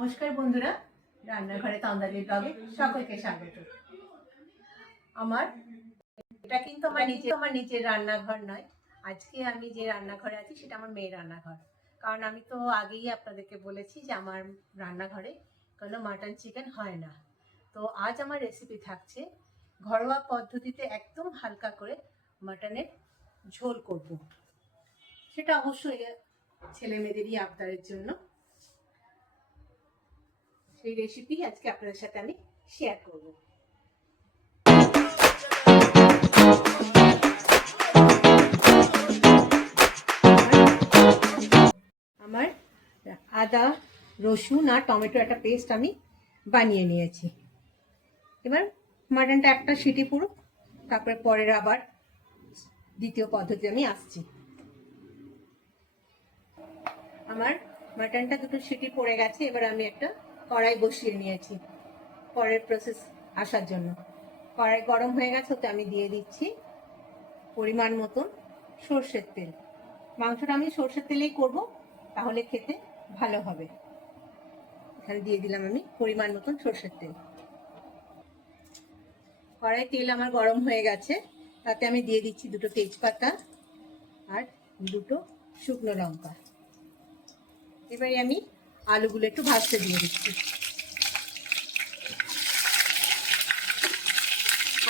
নমস্কার বন্ধুরা, রান্নাঘরে সকলকে স্বাগত। আমার, এটা কিন্তু আমার নিচে আমার নিচের রান্নাঘর নয়। আজকে আমি যে রান্নাঘরে আছি, সেটা আমার রান্নাঘর। কারণ আমি তো আগেই আপনাদেরকে বলেছি যে আমার রান্নাঘরে মাটন চিকেন হয় না। তো আজ আমার রেসিপি থাকছে, ঘরোয়া পদ্ধতিতে একদম হালকা করে মাটনের ঝোল করব। সেটা অবশ্যই ছেলে মেয়েদেরই আবদারের জন্য। সেই রেসিপি আজকে আপনাদের সাথে আমি শেয়ার করব। আমার আদা, রসুন আর টমেটো একটা পেস্ট আমি বানিয়ে নিয়েছি। এবার মাটনটা একটা সিটি পুরো, তারপরে পরের আবার দ্বিতীয় পদ্ধতি আমি আসছি। আমার মাটনটা দুটো সিটি পড়ে গেছে, এবার আমি একটা কড়াই বসিয়ে নিয়েছি। পরের প্রসেস আসার জন্য। কড়াই গরম হয়ে গেছে, ওতে আমি দিয়ে দিচ্ছি পরিমাণ মতন সর্ষের তেল। মাংসটা আমি সর্ষের তেলেই করব, তাহলে খেতে ভালো হবে। এখানে দিয়ে দিলাম আমি পরিমাণ মতন সর্ষের তেল। কড়াই তেল আমার গরম হয়ে গেছে, তাতে আমি দিয়ে দিচ্ছি দুটো তেজপাতা আর দুটো শুকনো লঙ্কা। এবারে আমি আলুগুলো একটু ভাজতে দিয়ে দিচ্ছি।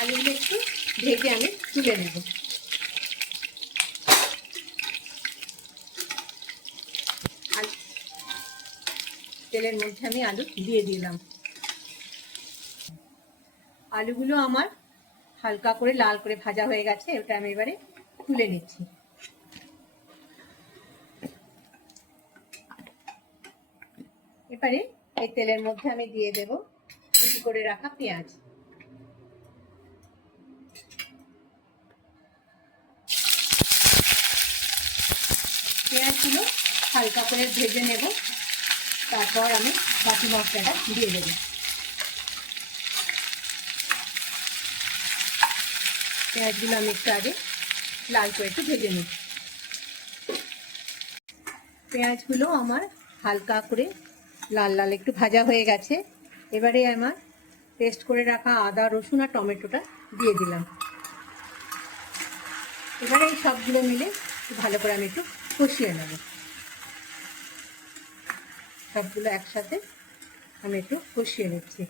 আলুগুলো একটু ভেজে আমি তুলে নেব। তেলের মধ্যে আমি আলু দিয়ে দিলাম। আলুগুলো আমার হালকা করে লাল করে ভাজা হয়ে গেছে, ওটা আমি এবারে তুলে নিচ্ছি। এবারে এই তেলের মধ্যে আমি দিয়ে দেব কুচি করে রাখা পেঁয়াজ। পেঁয়াজগুলো হালকা করে ভেজে নেব। তারপর আমি বাকি মশলাটা দিয়ে দেব। পেঁয়াজগুলো আমি একটু আগে লাল করে একটু ভেজে নিই পেঁয়াজগুলো আমার হালকা করে লাল লাল, একটু ভাজা হয়ে গেছে। এবারে আমার পেস্ট করে রাখা আদা, রসুন আর টমেটোটা দিয়ে দিলাম। এবারে এই সবগুলো মিলে ভালো করে আমি একটু কষিয়ে নেব। সবগুলো একসাথে আমি একটু কষিয়ে নিচ্ছি।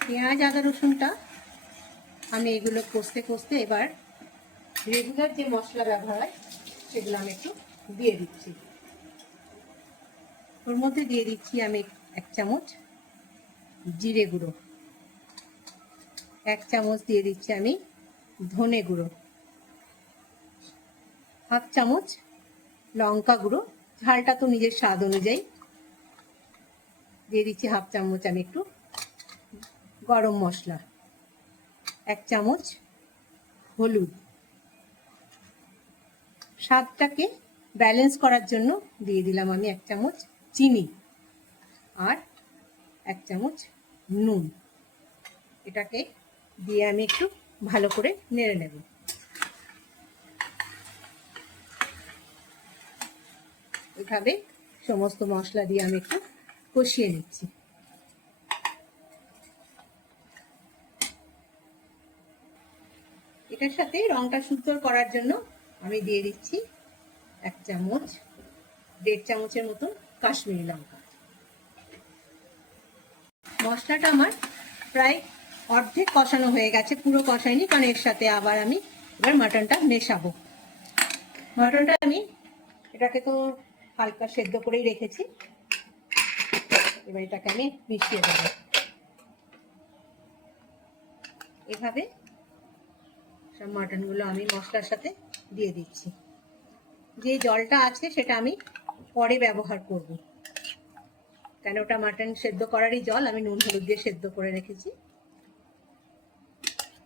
পেঁয়াজ, আদা, রসুনটা আমি এগুলো কষতে কষতে এবার রেগুলার যে মশলা ব্যবহার হয় সেগুলো আমি একটু দিয়ে দিচ্ছি। ওর মধ্যে দিয়ে দিচ্ছি আমি এক চামচ জিরে গুঁড়ো। এক চামচ দিয়ে দিচ্ছি আমি ধনে গুঁড়ো। হাফ চামচ লঙ্কা গুঁড়ো। ঝালটা তো নিজের স্বাদ অনুযায়ী। দিয়ে দিচ্ছি হাফ চামচ আমি একটু গরম মশলা। এক চামচ হলুদ। স্বাদটাকে ব্যালেন্স করার জন্য দিয়ে দিলাম আমি এক চামচ চিনি আর এক চামচ নুন। এটাকে দিয়ে আমি একটু ভালো করে নেড়ে নেব। এভাবে সমস্ত মশলা দিয়ে আমি একটু কষিয়ে নিচ্ছি। এটার সাথে রংটা সুন্দর করার জন্য আমি দিয়ে দিচ্ছি এক চামচ, দেড় চামচের মতো কাশ্মীরি লঙ্কা। মশলাটা আমার প্রায় অর্ধেক কষানো হয়ে গেছে, পুরো কষাইনি কারণ এর সাথে আবার আমি এবার মাটনটা মেশাবো। মাটনটা আমি এটাকে তো হালকা সেদ্ধ করেই রেখেছি। এবার এটাকে আমি মিশিয়ে দেবো। এভাবে সব মাটনগুলো আমি মশলার সাথে দিয়ে দিচ্ছি। যে জলটা আছে সেটা আমি পরে ব্যবহার করব। কেন ওটা মাটন সেদ্ধ করারই জল? আমি নুন, হলুদ দিয়ে সেদ্ধ করে রেখেছি।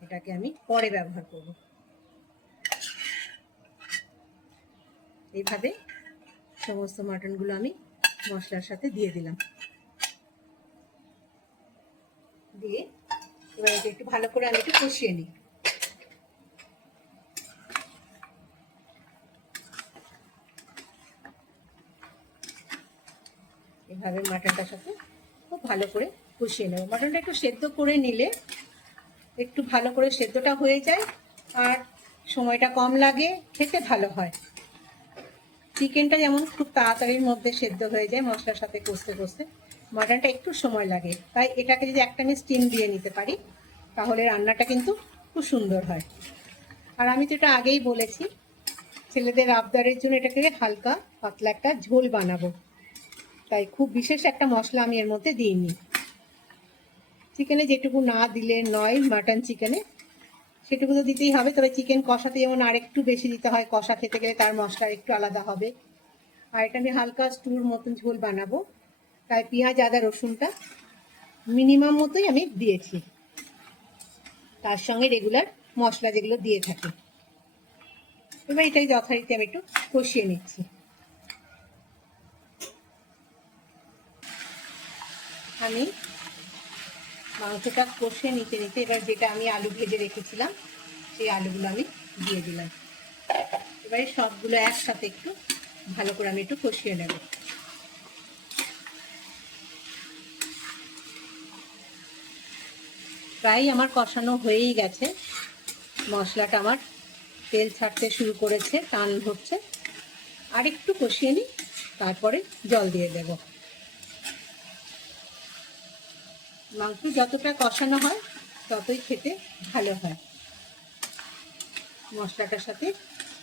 এটাকে আমি পরে ব্যবহার করব। এইভাবে সমস্ত মাটনগুলো আমি মশলার সাথে দিয়ে দিলাম। দিয়ে এবার একটু ভালো করে আমি একটু কষিয়ে নিই। এইভাবে মাটনটার সাথে খুব ভালো করে কষিয়ে নেব। মাটনটা একটু সেদ্ধ করে নিলে একটু ভালো করে সেদ্ধটা হয়ে যায় আর সময়টা কম লাগে, খেতে ভালো হয়। চিকেনটা যেমন খুব তাড়াতাড়ির মধ্যে সেদ্ধ হয়ে যায় মশলার সাথে কষতে কষতে, মাটনটা একটু সময় লাগে। তাই এটাকে যদি একটা আমি স্টিম দিয়ে নিতে পারি, তাহলে রান্নাটা কিন্তু খুব সুন্দর হয়। আর আমি তো এটা আগেই বলেছি, ছেলেদের আবদারের জন্য এটাকে হালকা পাতলা একটা ঝোল বানাবো। তাই খুব বিশেষ একটা মশলা আমি এর মধ্যে দিইনি। চিকেনে যেটুকু না দিলে নয় মাটন চিকেনে সেটুকু তো দিতেই হবে, তবে চিকেন কষাতে যেমন আরেকটু বেশি দিতে হয়, কষা খেতে গেলে তার মশলা একটু আলাদা হবে। আর এটা আমি হালকা স্টুর মতন ঝোল বানাবো, তাই পেঁয়াজ, আদা, রসুনটা মিনিমাম মতোই আমি দিয়েছি। তার সঙ্গে রেগুলার মশলা যেগুলো দিয়ে থাকি। এবার এটাই যথারীতি আমি একটু কষিয়ে নিচ্ছি। আমি মাংসটা কষে নিতে নিতে এবার যেটা আমি আলু ভেজে রেখেছিলাম, সেই আলুগুলো আমি দিয়ে দিলাম। এবারে সবগুলো একসাথে একটু ভালো করে আমি একটু কষিয়ে নেব। প্রায় আমার কষানো হয়েই গেছে। মশলাটা আমার তেল ছাড়তে শুরু করেছে, টান হচ্ছে আর একটু কষিয়ে নিই, তারপরে জল দিয়ে দেব। মাংস যতটা কষানো হয়, ততই খেতে ভালো হয়। মশলাটার সাথে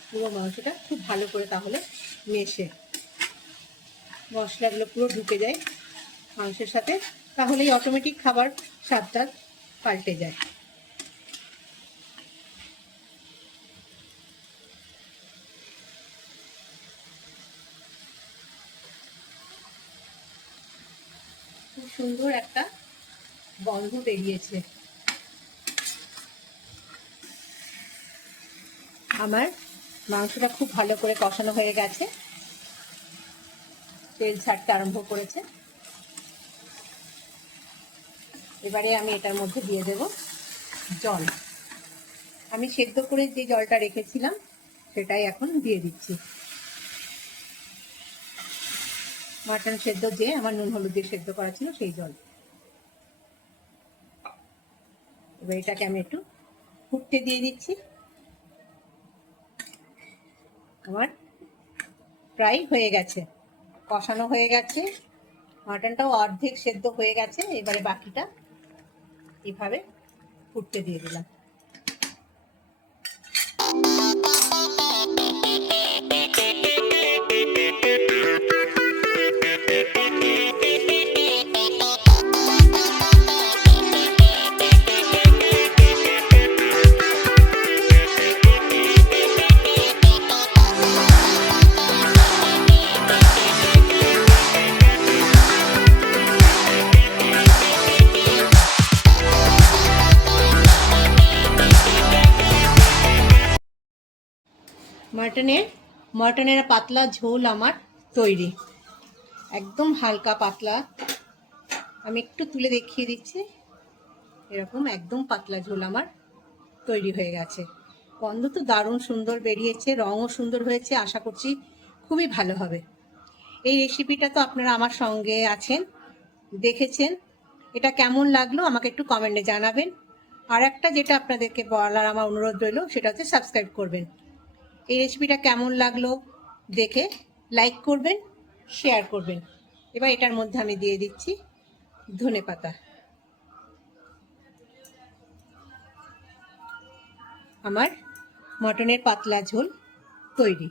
পুরো মাংসটা খুব ভালো করে তাহলে মেশে। মশলাগুলো পুরো ঢুকে যায় মাংসের সাথে, তাহলেই অটোমেটিক খাবার স্বাদটা পাল্টে যায়। খুব সুন্দর একটা গন্ধ বেরিয়েছে। আমার মাংসটা খুব ভালো করে কষানো হয়ে গেছে। তেল ছাড়তে আরম্ভ করেছে। এবারে আমি এটার মধ্যে দিয়ে দেব জল। আমি সেদ্ধ করে যে জলটা রেখেছিলাম, সেটাই এখন দিয়ে দিচ্ছি। মাটন সেদ্ধ যে, আমার নুন হলুদ দিয়ে সেদ্ধ করা ছিল সেই জল। এবার এটাকে আমি একটু ফুটতে দিয়ে দিচ্ছি। আমার প্রায় হয়ে গেছে, কষানো হয়ে গেছে। মাটনটাও অর্ধেক সেদ্ধ হয়ে গেছে, এবারে বাকিটা এভাবে ফুটতে দিয়ে দিলাম। মাটনের মাটনের পাতলা ঝোল আমার তৈরি। একদম হালকা পাতলা। আমি একটু তুলে দেখিয়ে দিচ্ছি। এরকম একদম পাতলা ঝোল আমার তৈরি হয়ে গেছে। গন্ধ তো দারুণ সুন্দর বেরিয়েছে, রঙও সুন্দর হয়েছে, আশা করছি খুবই ভালো হবে। এই রেসিপিটা তো আপনারা আমার সঙ্গে আছেন, দেখেছেন। এটা কেমন লাগল আমাকে একটু কমেন্টে জানাবেন। আর একটা যেটা আপনাদেরকে বলার আমার অনুরোধ রইল, সেটা হচ্ছে সাবস্ক্রাইব করবেন। এই রেসিপিটা কেমন লাগল দেখে লাইক করবেন শেয়ার করবেন। এবার এটার মধ্যে আমি দিয়ে দিচ্ছি ধনে পাতা। আমার মটনের পাতলা ঝোল তৈরি।